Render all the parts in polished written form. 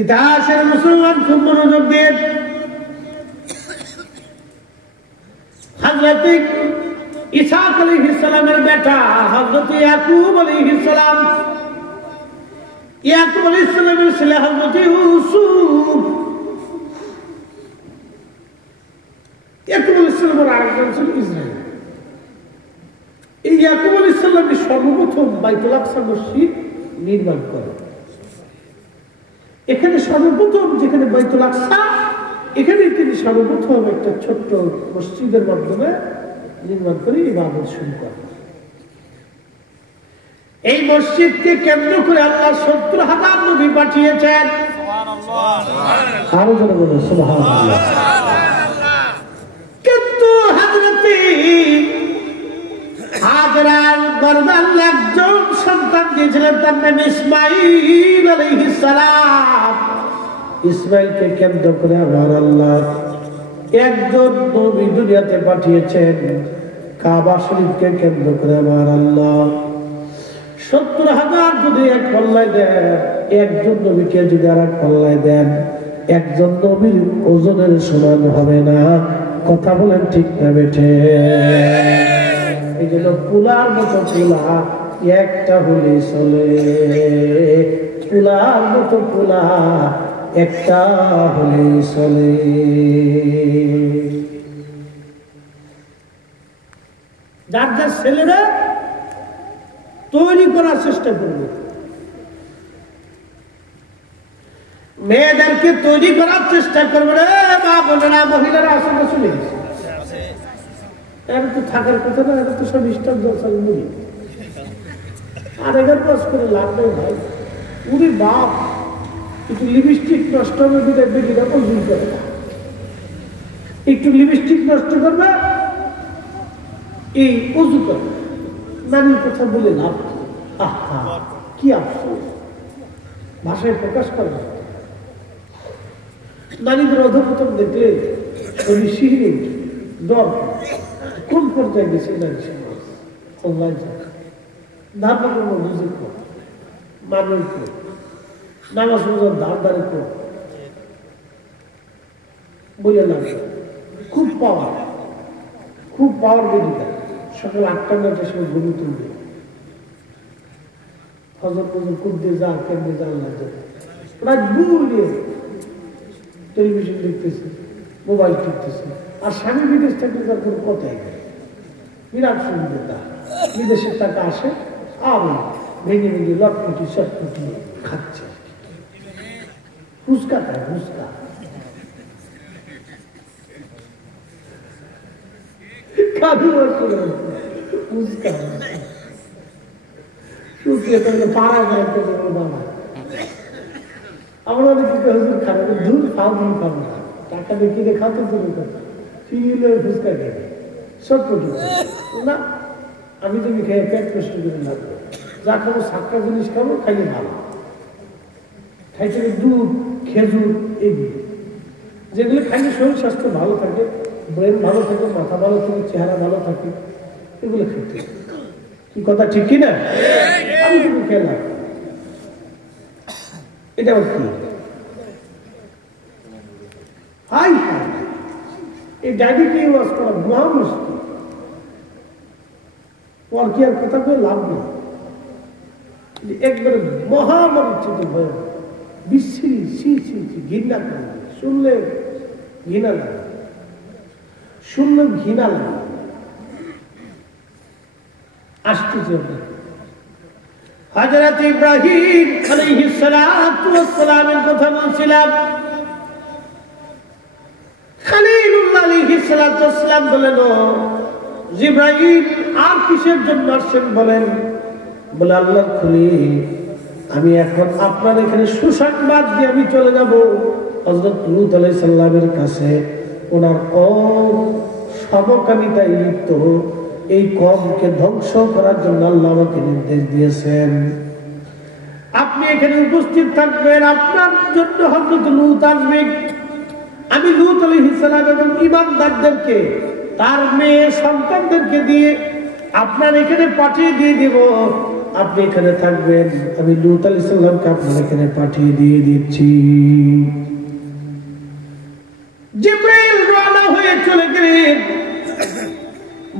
ইতিহাসের মুসলমান খুব মনোযোগ দিয়ে হযরত ইসহাক আলাইহিস সালামের বেটা হযরত ইয়াকুব আলাইহিস সালাম, ইয়াকুব আলাইহিস সালামের ছেলে হযরত ইউসুফ, ইয়াকুব আলাইহিস সালামের আরেকজন ছিল ইসরাইল। এই ইয়াকুব আলাইহিস সালামই সর্বপ্রথম বাইতুল আকসা মসজিদ নির্মাণ করেন। এখানে সর্বপ্রথম যেখানে বাইতুল আকসা, এখানে তিনি সর্বপ্রথম একটা ছোট্ট মসজিদের মাধ্যমে নির্মাণ করে ইবাদত শুরু করেন। এই মসজিদকে কেন্দ্র করে আল্লাহ ৭০,০০০ নবী পাঠিয়েছেন। আরো জোরে বলুন সুবহানাল্লাহ। কিন্তু হযরতে হাজরার গর্ভে আল্লাহ একজন সন্তান দিয়েছিলেন, তার নাম ইসমাঈল আলাইহিস সালাম। ইসমাঈলকে কেন্দ্র করে আমার আল্লাহ একজন নবী দুনিয়াতে পাঠিয়েছেন। কাবা শরীফকে কেন্দ্র করে আমার আল্লাহ ৭০,০০০ যদি এক পাল্লায় দেন, একজন নবীকে যদি আর এক পাল্লায় দেন, একজন নবীর ওজনের সমান হবে না। কথা বলেন ঠিক না বেঠে? এই জন্য পুলার মতো পুলা একটা হলে চলে, পুলার মতো পুলা একটা হলে চলে। যার যার ছেলেরা তৈরি করার চেষ্টা করবে, মেয়েদেরকে তৈরি করার চেষ্টা করবে। মা বোনেরা, মহিলারা আসলে চলে গেছে, এর তো থাকার কথা না, এটা তো সব ইস্টার জলসাল মুড়ি। আর এগার পাস করে লাভ নেই ভাই। উনি বাপ একটু লিপস্টিক নষ্ট হবে দিলে বেটিরা পছন্দ করে না, একটু লিপস্টিক নষ্ট করবে এই অজু করবে, নারীর কথা বলে লাভ কি আফসোস, ভাষায় প্রকাশ করে না। নারীদের অধপতন দেখলে শরীর শিহরে ডর, কোন পর্যায়ে গেছে নারী সমাজ। ধারণা বুঝে মানুষ নামাজ রোজার ধার ধারে বলে লাগে খুব পাওয়ার, খুব পাওয়ার বেদিকা। সকাল ৮টা ৯টার সময় ঘুরে তুলবে, ফজর ফজর কুদ্দে যা কেমনে যা আল্লাহ যায়, রাত বুড়িয়ে টেলিভিশন দেখতেছে, মোবাইল টিপতেছে। আর স্বামী বিদেশ থাকলে তার কোনো কথাই নেই, বিরাট সুবিধা। বিদেশের টাকা আসে আর ভেঙে ভেঙে লটপটি চটপটি খাচ্ছে, ফুচকা খায়, ফুচকা। আমরা হুজুর খাবো, দুধ খাও, দুধ খাবো না, টাকা দিয়ে কিনে খাতে শুরু করতো, ফুচকা খেয়ে চটপটি না। আমি তুমি খেয়ে পেট প্রশ্ন করে লাগবো, যা খাবো সাতটা জিনিস খাবো, খাইলে ভালো। খাইতে দুধ, খেজুর, এগুলো যেগুলো খাইলে শরীর স্বাস্থ্য ভালো থাকে, ব্রেন ভালো থাকে, মাথা ভালো থাকে, চেহারা ভালো থাকে, এগুলো খেতে। কি কথা ঠিক কিনা? আমি তুমি খেলাম, এটা আবার কি? হাই হাই, এই ডায়াবেটিস ওয়াজ করা মহা মুশকিল। ওর কি আর কথা বলে লাভ নেই, একবারে মহামারীর চেয়ে ভয়, বিশ্রী, ঘৃণা করে, শুনলে ঘৃণা লাগে, শুনলে ঘৃণা লাগে। আসতেছে হযরত ইব্রাহিম আলাইহিস সালামের কথা বলছিলাম। খলিলুল্লাহ আলাইহিস সালাম বলেন, জিবরাইল আর কিসের জন্য আসছেন বলেন? বলে আল্লাহর খলিল, আমি এখন আপনার এখানে সুসংবাদ দিয়ে আমি চলে যাব হযরত লূত আলাইহিস সালামের কাছে। ওনার কওম সমকামিতায় লিপ্ত, এই কওমকে ধ্বংস করার জন্য আল্লাহ আমাকে নির্দেশ দিয়েছেন। আপনি এখানে উপস্থিত থাকবেন, আপনার জন্য হযরত লূত আসবে। আমি লূত আলাইহিস সালাম এবং ঈমানদারদেরকে, তার মেয়ে সন্তানদেরকে দিয়ে আপনার এখানে পাঠিয়ে দিয়ে দেব। আপনি এখানে থাকবেন, আমি লূত আলাইহিস সালামকে আপনার এখানে পাঠিয়ে দিয়ে দিচ্ছি। জিবরাইল রওনা হয়ে চলে গেলেন,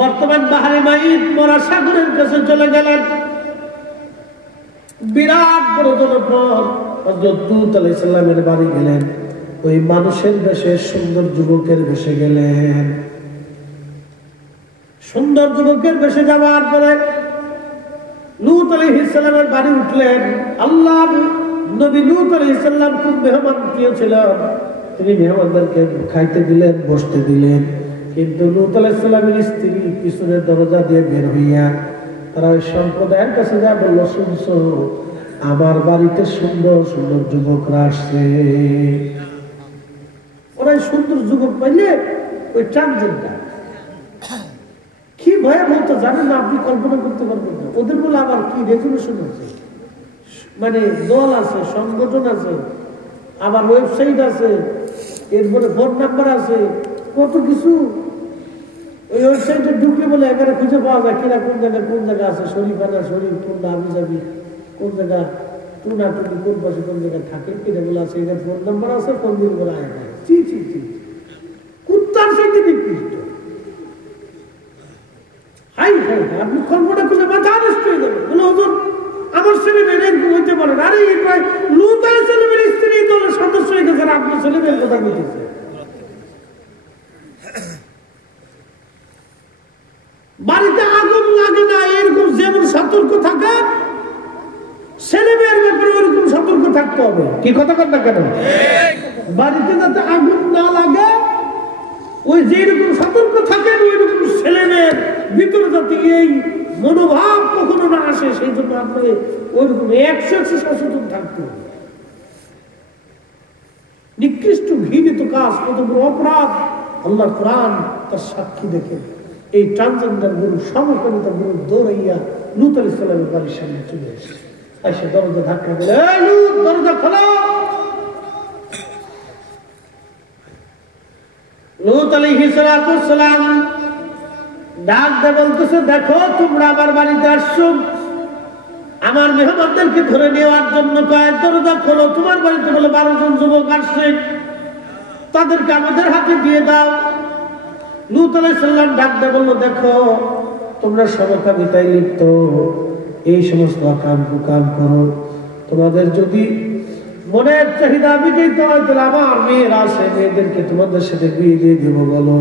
বর্তমান বাহরে মাইত মরা সাগরের কাছে চলে গেলেন। বিরাট বড় জনপদ হযরত লূত আলাইহিস সালামের বাড়ি গেলেন, ওই মানুষের বেশে সুন্দর যুবকের বেশে গেলেন। সুন্দর যুবকের বেশে যাওয়ার পরে লূত আলাইহিস সালামের বাড়ি উঠলেন। আল্লাহর নবী লূত আলাইহিস সালাম খুব মেহমান প্রিয় ছিলেন, তিনি মেহমানদেরকে খাইতে দিলেন, বসতে দিলেন। কিন্তু লূত আলাইহিস সালামের স্ত্রী পিছনের দরজা দিয়ে বের হইয়া তারা ওই সম্প্রদায়ের কাছে যা বললো, শুনছো আমার বাড়িতে সুন্দর সুন্দর যুবকরা আসছে। ওরা সুন্দর যুবক পাইলে ওই ট্রানজেন্ডার কি ভয়াবহ তো জানেন না, আপনি কল্পনা করতে পারবেন না। ওদের বলে আবার কি রেজুলেশন আছে, মানে দল আছে, সংগঠন আছে, আবার ওয়েবসাইট আছে, এরপরে ফোন নাম্বার আছে, কত কিছু। ওই ওয়েবসাইটে ঢুকলে বলে এখানে খুঁজে পাওয়া যায় কিনা কোন জায়গায় আছে, শরীফানা শরীফ, কোন আবু যাবি, কোন জায়গা টুনা টুনি, কোন পাশে কোন জায়গায় থাকে, কিনা বলে আছে, এখানে ফোন নাম্বার আছে, ফোন দিন বলে আয় না। চি চি চি, কুত্তার সাথে নিকৃষ্ট। হাই হাই, আপনি কল্পনা করলে মাথা নষ্ট হয়ে যাবে। বলে হুজুর আমার ছেলে মেয়ে এরকম হইতে পারে না। আরে লূত আলাইহিস সালামের স্ত্রী দলের সদস্য হয়ে গেছে, আপনার ছেলে মেয়ের কথা বলতেছে। বাড়িতে আগুন লাগে না এরকম যেমন সতর্ক থাকে, ছেলে মেয়ের ব্যাপারে ওরকম সতর্ক থাকতে হবে। কি কথা কর না কেন? বাড়িতে যাতে আগুন না লাগে, ওই যেরকম সতর্ক থাকেন ওইরকম ছেলে মেয়ের ভিতরে যাতে এই মনোভাব কখনো না আসে, সেই জন্য আপনাকে ওইরকম 100 সচেতন থাকতে হবে। নিকৃষ্ট ঘৃণিত কাজ, কত বড় অপরাধ আল্লাহর কোরআন তার সাক্ষী দেখে। এই ট্রান্সজেন্ডার গুরু সমকামিতা গুরু দৌড়াইয়া লূত আলাইহিস সালামের বাড়ির সামনে চলে এসে এসে দরজা ধাক্কা দিল, এই লূত দরজা খোলো। লূত আলাইহিস সালাম ডাক দিয়ে বলতেছে, দেখো তোমরা আমার বাড়িতে আসছো, আমার মেহমানদেরকে ধরে নেওয়ার জন্য কয়েক দরজা খোলো। তোমার বাড়িতে বলে 12 জন যুবক আসছে, তাদেরকে আমাদের হাতে দিয়ে দাও। লূত আলাইহিস সালাম ডাক দিয়ে বলল, দেখো তোমরা সমকামিতায় লিপ্ত, এই সমস্ত আকাম কুকাম করো, তোমাদের যদি মনের চাহিদা মিটাইতে হয় তাহলে আমার মেয়েরা আছে, মেয়েদেরকে তোমাদের সাথে বিয়ে দিয়ে দেবো বলো,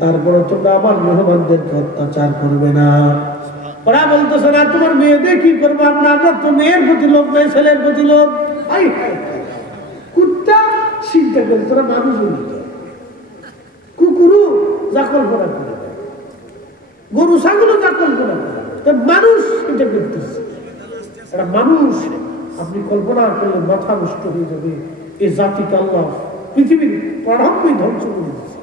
তারপরে তোমরা আমার মেহমানদেরকে অত্যাচার করবে না। ওরা বলতেছে না তোমার মেয়েদের কি করবো আমরা, তো মেয়ের প্রতি লোক নয়, ছেলের প্রতি লোক। কুত্তা চিন্তা করে তোরা মানুষ কুকুরু যা কল্পনা করে, গরু ছাগলও যা কল্পনা করে, মানুষ এটা করতেছে। এটা মানুষ আপনি কল্পনা করলে মাথা নষ্ট হয়ে যাবে। এই জাতিকে আল্লাহ পৃথিবীর প্রারম্ভই ধ্বংস করে দিয়েছে।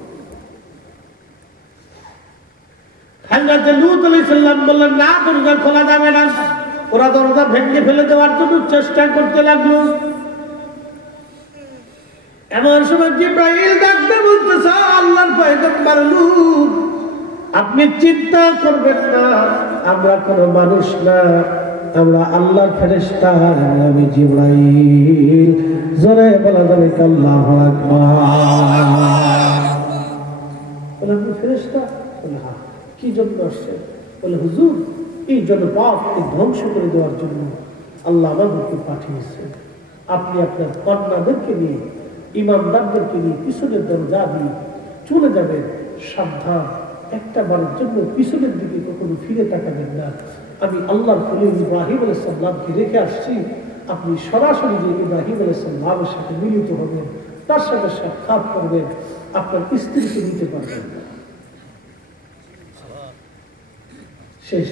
লূত আলাইহিস সালাম বললেন, না দরজা খোলা যাবে না। ওরা দরজা ভেঙে ফেলে দেওয়ার জন্য চেষ্টা করতে লাগলো। এমন সময় জিবরাইল ডাকতে বলতেছে, আল্লাহর পয়গম্বর লূত আপনি চিন্তা করবেন না, আমরা কোনো মানুষ না, আমরা আল্লাহর ফেরেশতা, আমি জিবরাইল। জোরে বলা যাবে আল্লাহু আকবার। বলে আপনি ফেরেশতা? বলে হ্যাঁ। কি জন্য আসছে? বলে হুজুর এই জনপদকে ধ্বংস করে দেওয়ার জন্য আল্লাহ আমাদেরকে পাঠিয়েছে। আপনি আপনার কন্যাদেরকে নিয়ে, ইমানদারদেরকে নিয়ে পিছনের দরজা দিয়ে চলে যাবেন। সাবধান, একটা বারের জন্য পিছনের দিকে কখনো ফিরে তাকাবেন না। আমি আল্লাহর খলিল ইব্রাহিম আলাইহিস সালামকে রেখে আসছি, আপনি সরাসরি যে ইব্রাহিম আলাইহিস সালামের সাথে মিলিত হবেন, তার সাথে সাক্ষাৎ করবেন, আপনার স্ত্রীকে নিতে পারবেন না। শেষ।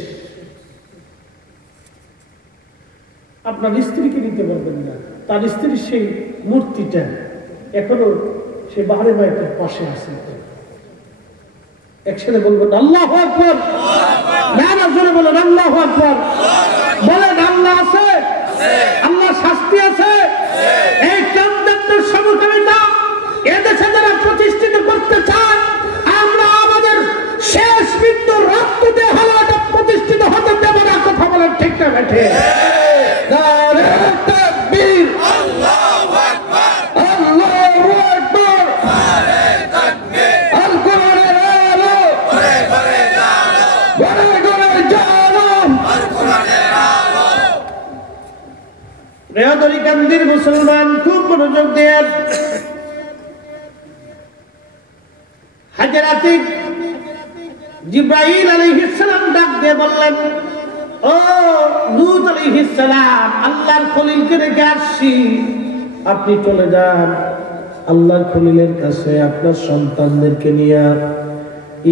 আপনার স্ত্রীকে নিতে পারবেন না। তার স্ত্রীর সেই মূর্তিটা এখনো সে বাহরে মায়ের পাশে আছে। একসাথে বলবেন আল্লাহু আকবার। বলেন আল্লাহু আকবার। বলেন আল্লাহ আছে, আল্লাহ শাস্তি আছে। এই ট্রান্সজেন্ডার সমকামিতা এদেশে যারা প্রতিষ্ঠিত করতে চান, আমরা আমাদের শেষ বিন্দু রক্ত দিয়ে হলো এটা প্রতিষ্ঠিত হতে দেব না। কথা বলেন ঠিক না বেঠে? রেয়াদরিকান্দির মুসলমান খুব মনোযোগ দেন। হাজরাতে জিবরাইল আলাইহিস সালাম ডাক দিয়ে বললেন, ও লূত আলাইহিস সালাম, আল্লাহর খলিলকে রেখে আসছি, আপনি চলে যান আল্লাহর খলিলের কাছে, আপনার সন্তানদেরকে নিয়ে,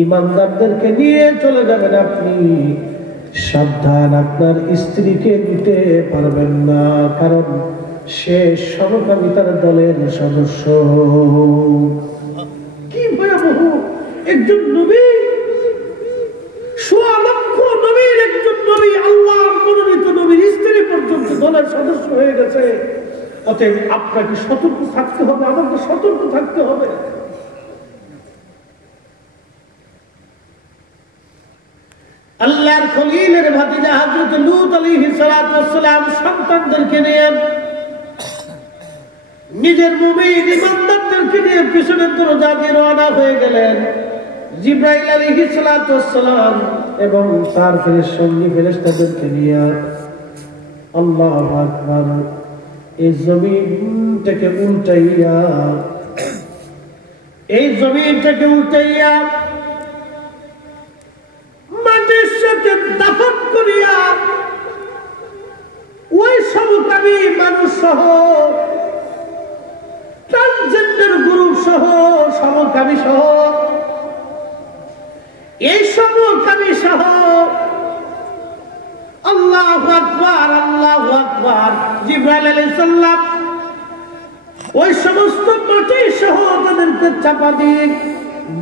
ঈমানদারদেরকে নিয়ে চলে যাবেন আপনি। সাবধান, আপনার স্ত্রীকে নিতে পারবেন না, কারণ সে সমকামিতার দলের সদস্য। কি ভয়াবহ! একজন নবী, সোয়া লক্ষ নবীর একজন নবী, আল্লাহর মনোনীত নবীর স্ত্রী পর্যন্ত দলের সদস্য হয়ে গেছে। অতএব আপনাকে সতর্ক থাকতে হবে, আমাকে সতর্ক থাকতে হবে। আল্লাহর খলিলের ভাতিজা হযরত লূত আলাইহিস সালাতু ওয়াস সালাম সন্তানদেরকে নিয়ে, নিজের মুমিন ঈমানদারদেরকে নিয়ে পিছনের দরজা দিয়ে রওনা হয়ে গেলেন। জিবরাইল আলাইহিস সালাতু ওয়াস সালাম এবং তার সঙ্গী ফেরেশতাদেরকে নিয়ে। আল্লাহু আকবার! এই জমিনটাকে উল্টাইয়া, এই জমিনটাকে উল্টাইয়া মাটির সাথে দাফন করিয়া ওই সমকামী মানুষ সহ, ট্রান্সজেন্ডার গ্রুপ সহ, সমকামী সহ, এই সমকামী সহ, আল্লাহু আকবার, আল্লাহু আকবার! জিবরাইল আলাইহিস সালাম ওই সমস্ত মাটি সহ তাদেরকে চাপা দিয়ে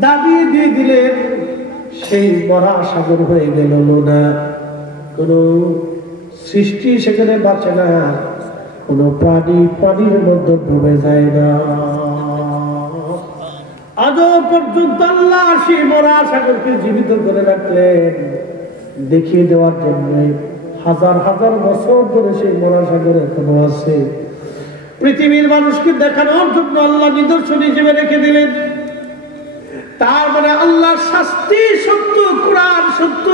দাবিয়ে দিয়ে দিলেন। সেই মরা সাগর হয়ে গেল না, কোন সৃষ্টি সেখানে বাঁচে না, কোন প্রাণী পানির মধ্যে ডুবে যায় না। আজও পর্যন্ত আল্লাহ সেই মরা সাগরকে জীবিত করে রাখলেন, দেখিয়ে দেওয়ার জন্য। হাজার হাজার বছর ধরে সেই মরা সাগর এখনো আছে। পৃথিবীর মানুষকে দেখানোর জন্য আল্লাহ নিদর্শন হিসেবে রেখে দিলেন। তার মানে আল্লাহর শাস্তি সত্য, কোরআন সত্য,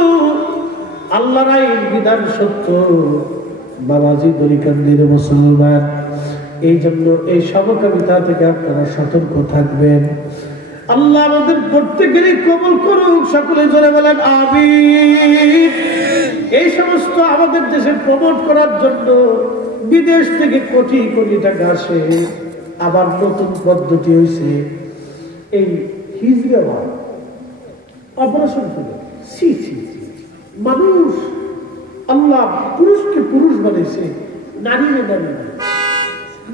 আল্লাহর আইন বিধান সত্য। বাবাজি দরিকান্দির মুসলমান, এই জন্য এই সমকামিতা থেকে আপনারা সতর্ক থাকবেন। আল্লাহ আমাদের প্রত্যেকেরই কবুল করুক, সকলে জোরে বলেন আমিন। এই সমস্ত আমাদের দেশে প্রমোট করার জন্য বিদেশ থেকে কোটি কোটি টাকা আসে। আবার নতুন পদ্ধতি হয়েছে এই হিজড়া অপারেশন করে। মানুষ, আল্লাহ পুরুষকে পুরুষ বানিয়েছে, নারী নারী,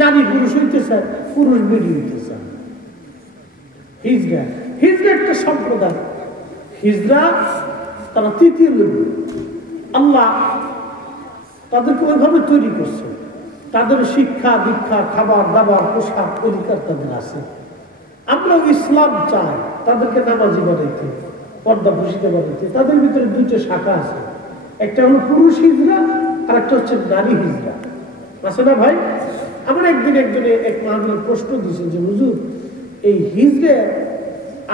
নারী পুরুষ হইতে চায়, পুরুষ বেরি হইতে চায়। হিজড়া, হিজড়া একটা সম্প্রদায়। হিজড়া তারা তৃতীয় লোক। আল্লাহ তাদেরকে ওইভাবে তৈরি করছে। তাদের শিক্ষা দীক্ষা, খাবার দাবার, পোশাক, অধিকার তাদের আছে। আমরা ইসলাম চাই তাদেরকে নামাজি বানাইতে, পর্দা বসিতে বানাইতে। তাদের ভিতরে দুইটা শাখা আছে, একটা হলো পুরুষ হিজড়া আর একটা হচ্ছে নারী হিজড়া, আছে না ভাই? আমার একদিন একজনে এক মাহফিলে প্রশ্ন দিয়েছে যে হুজুর, এই হিজড়া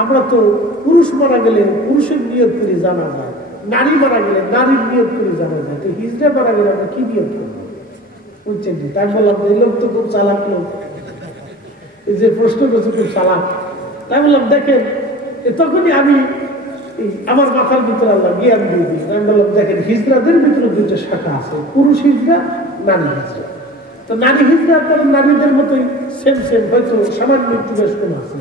আমরা তো পুরুষ মারা গেলে পুরুষের নিয়ত করে জানা যায়, নারী মারা গেলে নারীর নিয়ত করে জানা যায়, তো হিজড়া মারা গেলে আমরা কি নিয়ত করবো? বুঝছেন? তাই বললাম এই লোক তো খুব চালাক লোক, এই যে প্রশ্ন করছে খুব চালাক। তাই বললাম দেখেন, তখনই আমি আমার মাথার ভিতরে আল্লাহ জ্ঞান দিয়ে দিই। আমি বললাম দেখেন, হিজড়াদের ভিতরে দুইটা শাখা আছে, পুরুষ হিজড়া, নারী হিজড়া। তো নারী হিজড়া আপনার নারীদের মতোই সেম সেম, হয়তো সামান্য একটু বেশ কম আছে।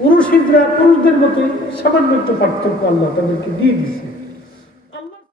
পুরুষ হিজড়া পুরুষদের মতোই সামান্য একটু পার্থক্য আল্লাহ তাদেরকে দিয়ে দিচ্ছে।